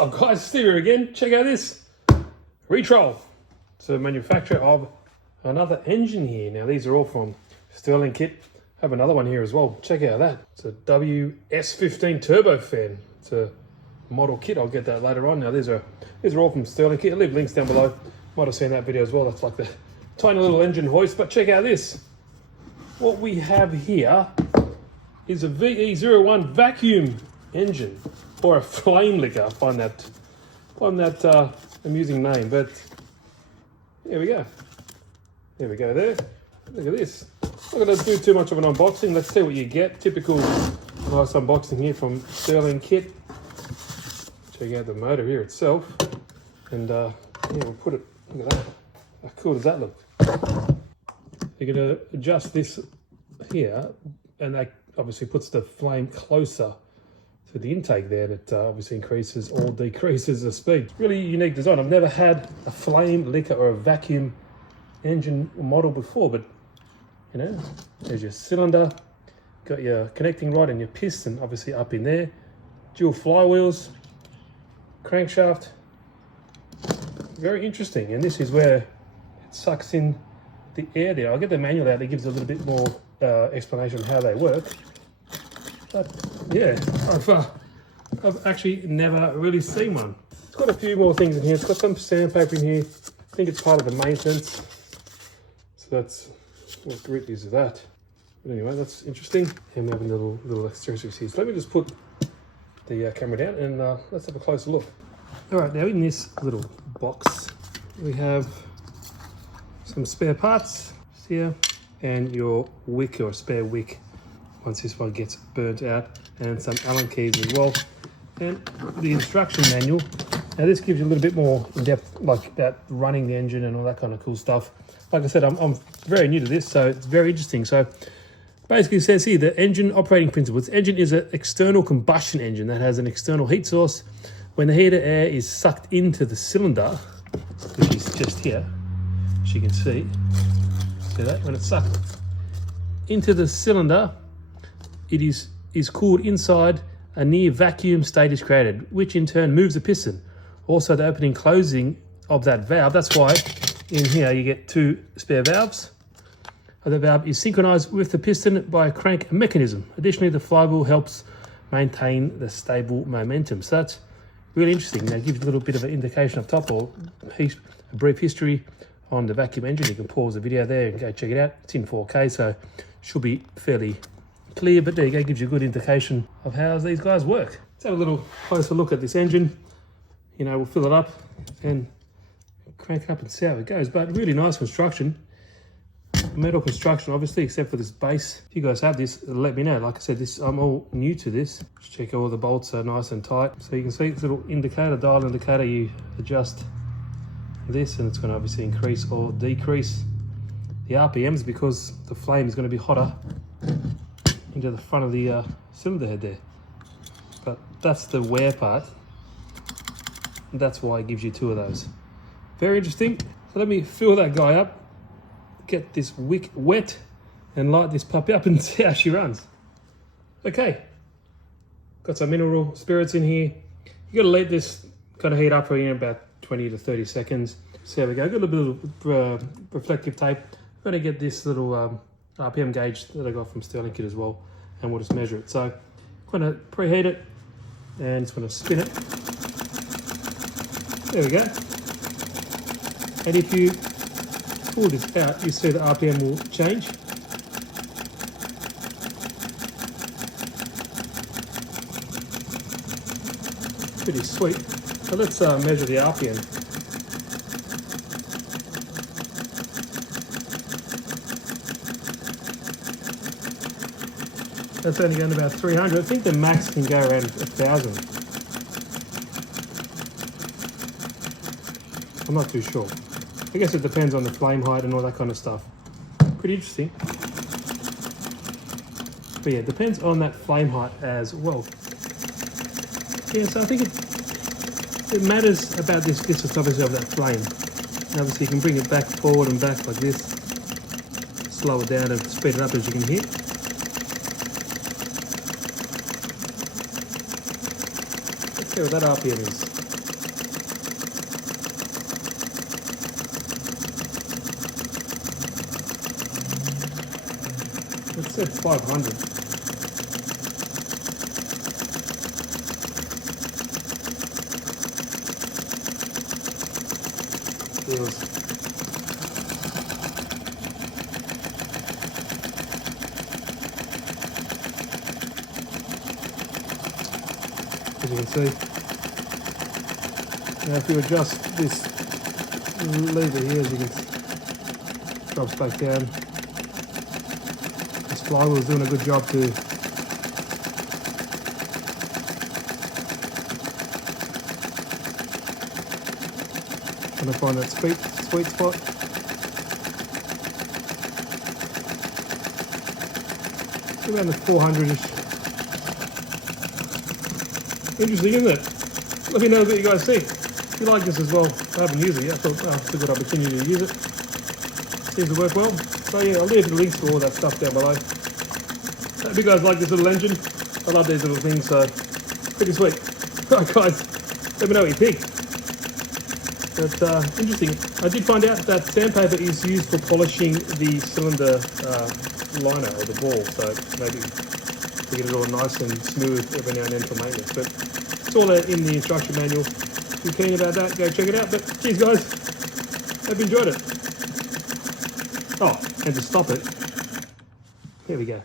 up guys, Steve here again. Check out this Retrol. It's a manufacturer of another engine here. Now these are all from Sterling Kit. I have another one here as well. Check out that. It's a WS15 turbofan. It's a model kit. I'll get that later on. Now these are all from Sterling Kit. I'll leave links down below. Might have seen that video as well. That's like the tiny little engine hoist. But check out this. What we have here is a VE01 vacuum engine, or a flame licker. I find that amusing name, but there we go. There we go there. Look at this. I'm not going to do too much of an unboxing. Let's see what you get. Typical nice unboxing here from Sterling Kit. Check out the motor here itself. And yeah, we'll put it, look at that. How cool does that look? You're going to adjust this here, and that obviously puts the flame closer to the intake there, and it obviously increases or decreases the speed. Really unique design. I've never had a flame licker or a vacuum engine model before, but you know, there's your cylinder, got your connecting rod and your piston obviously up in there, dual flywheels, crankshaft. Very interesting. And this is where it sucks in the air there. I'll get the manual out. It gives a little bit more explanation of how they work. But yeah, I've actually never really seen one. It's got a few more things in here. It's got some sandpaper in here. I think it's part of the maintenance. So that's what grit is of that. But anyway, that's interesting. And we have a little accessories here. So let me just put the camera down and let's have a closer look. All right, now in this little box, we have some spare parts here and your wick or spare wick once this one gets burnt out, and some Allen keys as well, and the instruction manual. Now this gives you a little bit more in depth, like that running the engine and all that kind of cool stuff. Like I said, I'm very new to this, so it's very interesting. So basically it says here the engine operating principles. Engine is an external combustion engine that has an external heat source. When the heated air is sucked into the cylinder, which is just here, as you can see that when it's sucked into the cylinder, it is cooled inside. A near vacuum state is created, which in turn moves the piston. Also the opening and closing of that valve, that's why in here you get two spare valves. The valve is synchronized with the piston by a crank mechanism. Additionally, the flywheel helps maintain the stable momentum. So that's really interesting. Now it gives you a little bit of an indication up top, or a brief history on the vacuum engine. You can pause the video there and go check it out. It's in 4K, so should be fairly clear, but there you go, gives you a good indication of how these guys work. Let's have a little closer look at this engine. You know, we'll fill it up and crank it up and see how it goes. But really nice construction. Metal construction, obviously, except for this base. If you guys have this, let me know. Like I said, I'm all new to this. Just check all the bolts are nice and tight. So you can see this little indicator, dial indicator, you adjust this and it's going to obviously increase or decrease the RPMs because the flame is going to be hotter into the front of the cylinder head there. But that's the wear part, and that's why it gives you two of those. Very interesting. So let me fill that guy up, get this wick wet, and light this puppy up and see how she runs. Okay, got some mineral spirits in here. You got to let this kind of heat up for about 20 to 30 seconds. So there we go. Got a little bit of reflective tape. I'm going to get this little RPM gauge that I got from Sterling Kit as well, and we'll just measure it. So I'm going to preheat it and just going to spin it. There we go. And if you pull this out, you see the RPM will change. Pretty sweet. So let's measure the RPM. That's only going about 300. I think the max can go around 1,000. I'm not too sure. I guess it depends on the flame height and all that kind of stuff. Pretty interesting. But yeah, it depends on that flame height as well. Yeah, so I think it matters about this distance obviously of that flame. And obviously you can bring it back, forward and back like this. Slow it down and speed it up as you can hear. Let's see what that RPM is. said 500. Feels. As you can see. Now if you adjust this lever here, as you can see, drops back down. This flywheel is doing a good job to trying to find that sweet spot. Around the 400-ish. Interesting, isn't it? Let me know what you guys think. If you like this as well, I haven't used it yet. I thought, well, it's a good opportunity to use it. Seems to work well. So yeah, I'll leave the links to all that stuff down below. Hope you guys like this little engine. I love these little things, so pretty sweet. Alright guys, let me know what you think. But interesting. I did find out that sandpaper is used for polishing the cylinder liner or the ball, so maybe to get it all nice and smooth every now and then for maintenance. But it's all in the instruction manual. If you're keen about that, go check it out. But cheers guys, hope you enjoyed it. Oh, and to stop it, here we go.